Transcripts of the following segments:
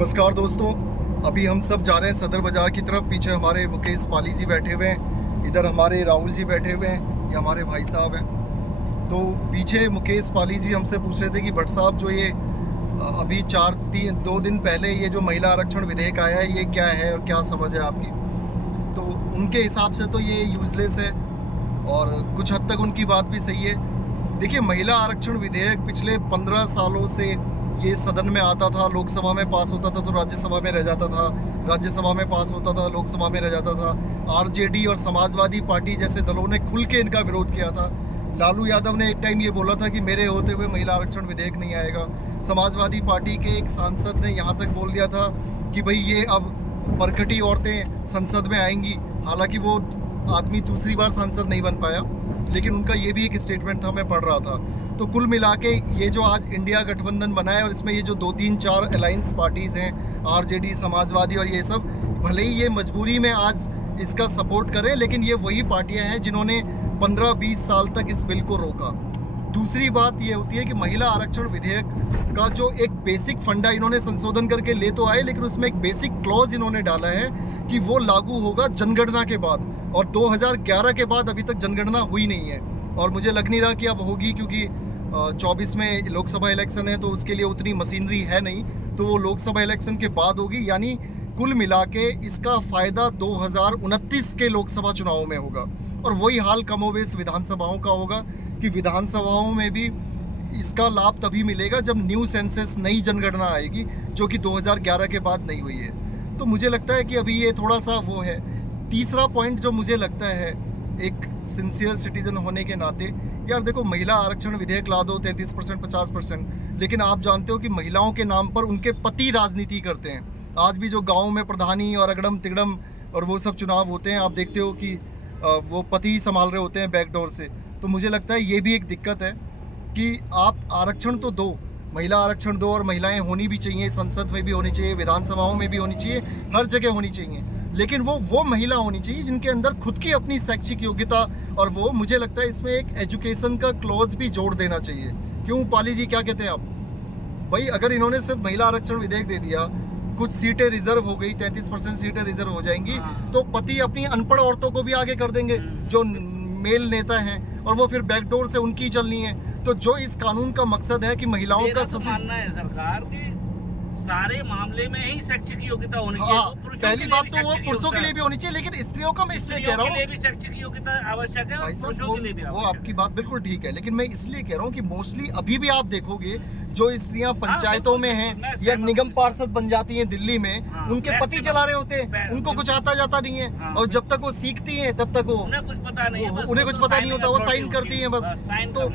नमस्कार दोस्तों, अभी हम सब जा रहे हैं सदर बाज़ार की तरफ। पीछे हमारे मुकेश पाली जी बैठे हुए हैं, इधर हमारे राहुल जी बैठे हुए हैं, ये हमारे भाई साहब हैं। तो पीछे मुकेश पाली जी हमसे पूछ रहे थे कि भट्ट साहब जो ये अभी 2 दिन पहले ये जो महिला आरक्षण विधेयक आया है, ये क्या है और क्या समझ है आपकी। तो उनके हिसाब से तो ये यूज़लेस है और कुछ हद तक उनकी बात भी सही है। देखिए, महिला आरक्षण विधेयक पिछले 15 सालों से ये सदन में आता था, लोकसभा में पास होता था तो राज्यसभा में रह जाता था, राज्यसभा में पास होता था, लोकसभा में रह जाता था। आरजेडी और समाजवादी पार्टी जैसे दलों ने खुल के इनका विरोध किया था। लालू यादव ने एक टाइम ये बोला था कि मेरे होते हुए महिला आरक्षण विधेयक नहीं आएगा। समाजवादी पार्टी के एक सांसद ने यहाँ तक बोल दिया था कि भाई ये अब परकटी औरतें संसद में आएंगी। हालांकि वो आदमी दूसरी बार सांसद नहीं बन पाया, लेकिन उनका ये भी एक स्टेटमेंट था, मैं पढ़ रहा था। तो कुल मिला के ये जो आज इंडिया गठबंधन बना है और इसमें ये जो 2-3-4 अलायंस पार्टीज़ हैं, आरजेडी, समाजवादी और ये सब, भले ही ये मजबूरी में आज इसका सपोर्ट करें, लेकिन ये वही पार्टियां हैं जिन्होंने 15-20 साल तक इस बिल को रोका। दूसरी बात ये होती है कि महिला आरक्षण विधेयक का जो एक बेसिक फंडा इन्होंने संशोधन करके ले तो आए, लेकिन उसमें एक बेसिक क्लॉज इन्होंने डाला है कि वो लागू होगा जनगणना के बाद, और 2011 के बाद अभी तक जनगणना हुई नहीं है। और मुझे लग नहीं रहा कि अब होगी, क्योंकि 24 में लोकसभा इलेक्शन है तो उसके लिए उतनी मशीनरी है नहीं, तो वो लोकसभा इलेक्शन के बाद होगी। यानी कुल मिला के इसका फ़ायदा 2029 के लोकसभा चुनाव में होगा। और वही हाल कमोबेश विधानसभाओं का होगा कि विधानसभाओं में भी इसका लाभ तभी मिलेगा जब न्यू सेंसस, नई जनगणना आएगी, जो कि 2011 के बाद नहीं हुई है। तो मुझे लगता है कि अभी ये थोड़ा सा वो है। तीसरा पॉइंट जो मुझे लगता है एक सिंसियर सिटीजन होने के नाते, यार देखो, महिला आरक्षण विधेयक ला दो 33%, 50%, लेकिन आप जानते हो कि महिलाओं के नाम पर उनके पति राजनीति करते हैं। आज भी जो गाँव में प्रधानी और अगड़म तिगड़म और वो सब चुनाव होते हैं, आप देखते हो कि वो पति ही संभाल रहे होते हैं बैकडोर से। तो मुझे लगता है ये भी एक दिक्कत है कि आप आरक्षण तो दो, महिला आरक्षण दो, और महिलाएं होनी भी चाहिए, संसद में भी होनी चाहिए, विधानसभाओं में भी होनी चाहिए, हर जगह होनी चाहिए। लेकिन वो महिला होनी चाहिए जिनके अंदर खुद की अपनी शैक्षिक योग्यता, और वो मुझे लगता है इसमें एक एजुकेशन का क्लॉज भी जोड़ देना चाहिए। क्यों पाली जी, क्या कहते हैं आप? भाई अगर इन्होंने सिर्फ महिला आरक्षण विधेयक दे दिया, कुछ सीटें रिजर्व हो गई, 33% सीटें रिजर्व हो जाएंगी, तो पति अपनी अनपढ़ औरतों को भी आगे कर देंगे जो मेल नेता हैं, और वो फिर बैकडोर से उनकी चलनी है। तो जो इस कानून का मकसद है कि महिलाओं का मानना है सरकार की सारे मामले में ही शैक्षिक योग्यता होनी चाहिए। हाँ, पहली बात तो वो पुरुषों के लिए भी होनी चाहिए, लेकिन स्त्रियों का मैं इसलिए कह रहा हूँ, शैक्षिक योग्यता आवश्यक है, और पुरुषों के लिए भी वो आपकी बात बिल्कुल ठीक है, लेकिन मैं इसलिए कह रहा हूँ कि मोस्टली अभी भी आप देखोगे जो स्त्रियां पंचायतों में हैं या निगम पार्षद बन जाती हैं दिल्ली में, उनके पति चला रहे होते हैं, उनको कुछ आता जाता नहीं है, और जब तक वो सीखती हैं तब तक उन्हें कुछ पता नहीं होता, वो साइन करती हैं बस। तो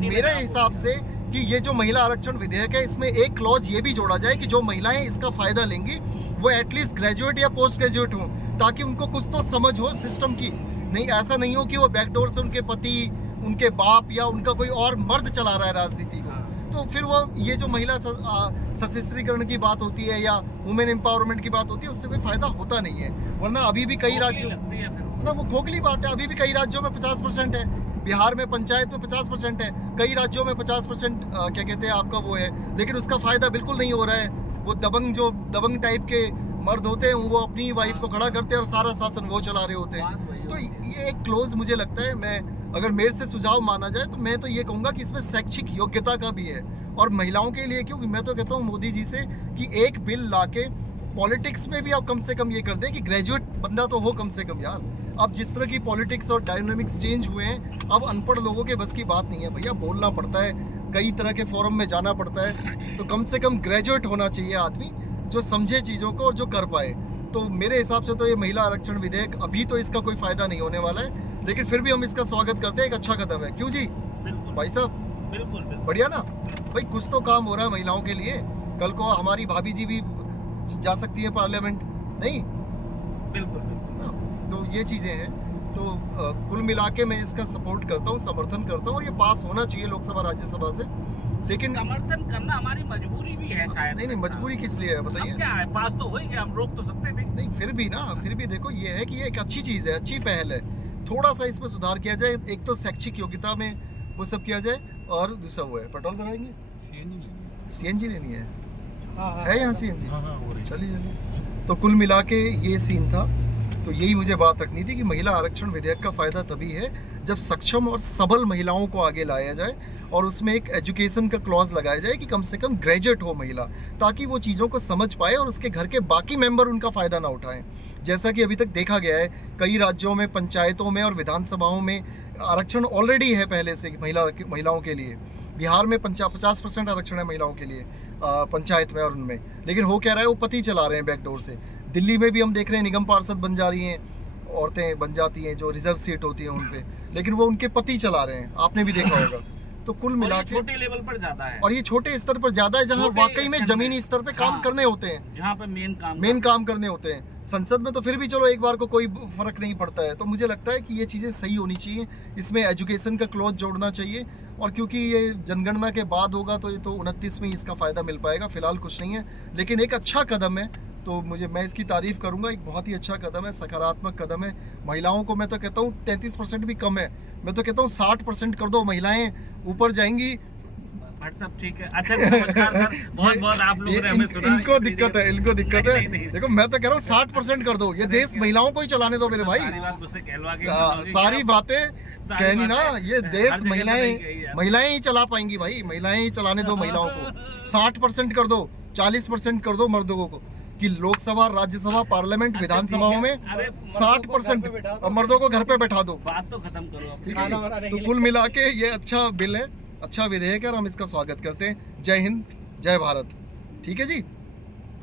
मेरे हिसाब से कि ये जो महिला आरक्षण विधेयक है, इसमें एक क्लॉज ये भी जोड़ा जाए कि जो महिलाएं इसका फायदा लेंगी वो एटलीस्ट ग्रेजुएट या पोस्ट ग्रेजुएट हों, ताकि उनको कुछ तो समझ हो सिस्टम की। नहीं, ऐसा नहीं हो कि वो बैकडोर से उनके पति, उनके बाप या उनका कोई और मर्द चला रहा है राजनीति को। तो फिर वो ये जो महिला सशस्त्रीकरण की बात होती है या वुमेन एम्पावरमेंट की बात होती है, उससे कोई फायदा होता नहीं है। वरना अभी भी कई राज्यों ना, वो खोखली बात है, अभी भी कई राज्यों में 50% है, बिहार में पंचायत में 50% है, कई राज्यों में 50% क्या कहते हैं आपका वो है, लेकिन उसका फायदा बिल्कुल नहीं हो रहा है। वो दबंग टाइप के मर्द होते हैं, वो अपनी वाइफ को खड़ा करते हैं और सारा शासन वो चला रहे होते हैं। तो ये एक क्लोज मुझे लगता है, मैं अगर मेरे से सुझाव माना जाए तो मैं तो ये कहूँगा कि इसमें शैक्षिक योग्यता का भी है, और महिलाओं के लिए, क्योंकि मैं तो कहता हूँ मोदी जी से कि एक बिल लाके पॉलिटिक्स में भी आप कम से कम ये कर दें कि ग्रेजुएट बंदा तो हो कम से कम। यार अब जिस तरह की पॉलिटिक्स और डायनामिक्स चेंज हुए हैं, अब अनपढ़ लोगों के बस की बात नहीं है भैया, बोलना पड़ता है, कई तरह के फोरम में जाना पड़ता है। तो कम से कम ग्रेजुएट होना चाहिए आदमी, जो समझे चीज़ों को और जो कर पाए। तो मेरे हिसाब से तो ये महिला आरक्षण विधेयक, अभी तो इसका कोई फ़ायदा नहीं होने वाला है, लेकिन फिर भी हम इसका स्वागत करते हैं, एक अच्छा कदम है। क्यों जी भाई साहब? बिल्कुल बढ़िया ना भाई, कुछ तो काम हो रहा है महिलाओं के लिए। कल को हमारी भाभी जी भी जा सकती है पार्लियामेंट, नहीं? बिल्कुल ना। तो ये चीज़ें हैं। तो कुल मिला के मैं इसका सपोर्ट करता हूँ, समर्थन करता हूँ, और ये पास होना चाहिए लोकसभा राज्यसभा से। लेकिन समर्थन करना हमारी मजबूरी भी है शायद। नहीं, मजबूरी किस लिए है बताइए? क्या है, पास तो हो ही गया, हम रोक तो सकते थे। नहीं, फिर भी ना, फिर भी देखो, ये है कि ये एक अच्छी चीज़ है, अच्छी पहल है। थोड़ा सा इसमें सुधार किया जाए, एक तो शैक्षिक योग्यता में वो सब किया जाए, और दूसरा वो है पेट्रोल भराएंगे, सीएनजी लेनी है। है यहाँ सीएनजी? हाँ हाँ हो रही है। चलिए चलिए। तो कुल मिला के ये सीन था। तो यही मुझे बात रखनी थी कि महिला आरक्षण विधेयक का फ़ायदा तभी है जब सक्षम और सबल महिलाओं को आगे लाया जाए और उसमें एक एजुकेशन का क्लॉज लगाया जाए कि कम से कम ग्रेजुएट हो महिला, ताकि वो चीज़ों को समझ पाए और उसके घर के बाकी मेंबर उनका फ़ायदा ना उठाएं। जैसा कि अभी तक देखा गया है कई राज्यों में, पंचायतों में और विधानसभाओं में आरक्षण ऑलरेडी है पहले से महिलाओं के लिए। बिहार में 50% आरक्षण है महिलाओं के लिए पंचायत में और उनमें, लेकिन हो क्या रहा है, वो पति चला रहे हैं बैकडोर से। दिल्ली में भी हम देख रहे हैं निगम पार्षद बन जा रही हैं, औरतें बन जाती हैं जो रिजर्व सीट होती है उन पे, लेकिन वो उनके पति चला रहे हैं, आपने भी देखा होगा। तो कुल मिला के छोटे लेवल पर ज्यादा है, और ये छोटे स्तर पर ज्यादा है जहाँ छोटे वाकई में स्तर जमीनी में। स्तर पे काम हाँ। करने होते हैं, जहाँ पे मेन काम करने होते हैं। संसद में तो फिर भी चलो एक बार को कोई फर्क नहीं पड़ता है। तो मुझे लगता है कि ये चीज़ें सही होनी चाहिए, इसमें एजुकेशन का क्लॉज जोड़ना चाहिए। और क्योंकि ये जनगणना के बाद होगा तो ये तो 29 में इसका फ़ायदा मिल पाएगा, फिलहाल कुछ नहीं है, लेकिन एक अच्छा कदम है। तो मैं इसकी तारीफ़ करूंगा, एक बहुत ही अच्छा कदम है, सकारात्मक कदम है। महिलाओं को मैं तो कहता हूँ 33% भी कम है, मैं तो कहता हूँ 60% कर दो, महिलाएं ऊपर जाएंगी। भट्ट साहब ठीक है, अच्छा नमस्कार सर, बहुत बहुत आप लोगों ने हमें सुना। इनको दिक्कत है, नहीं। देखो मैं तो कह रहा हूँ 60% कर दो, ये देश महिलाओं को ही चलाने दो मेरे भाई। सारी बात मुझसे कहलवा के सारी बातें कहनी ना, ये देश हर जगह तो नहीं कही है। महिलाएं ही चला पाएंगी भाई, महिलाएं ही चलाने दो महिलाओं को। 60% कर दो, 40% कर दो मर्दों को, कि लोकसभा, राज्यसभा, पार्लियामेंट, विधानसभाओं में 60% और मर्दों को घर पे बैठा दो। बात तो खत्म करो आप। ठीक है जी। तो कुल मिला के ये अच्छा बिल है, अच्छा विधेयक है और हम इसका स्वागत करते हैं। जय हिंद, जय भारत। ठीक है जी।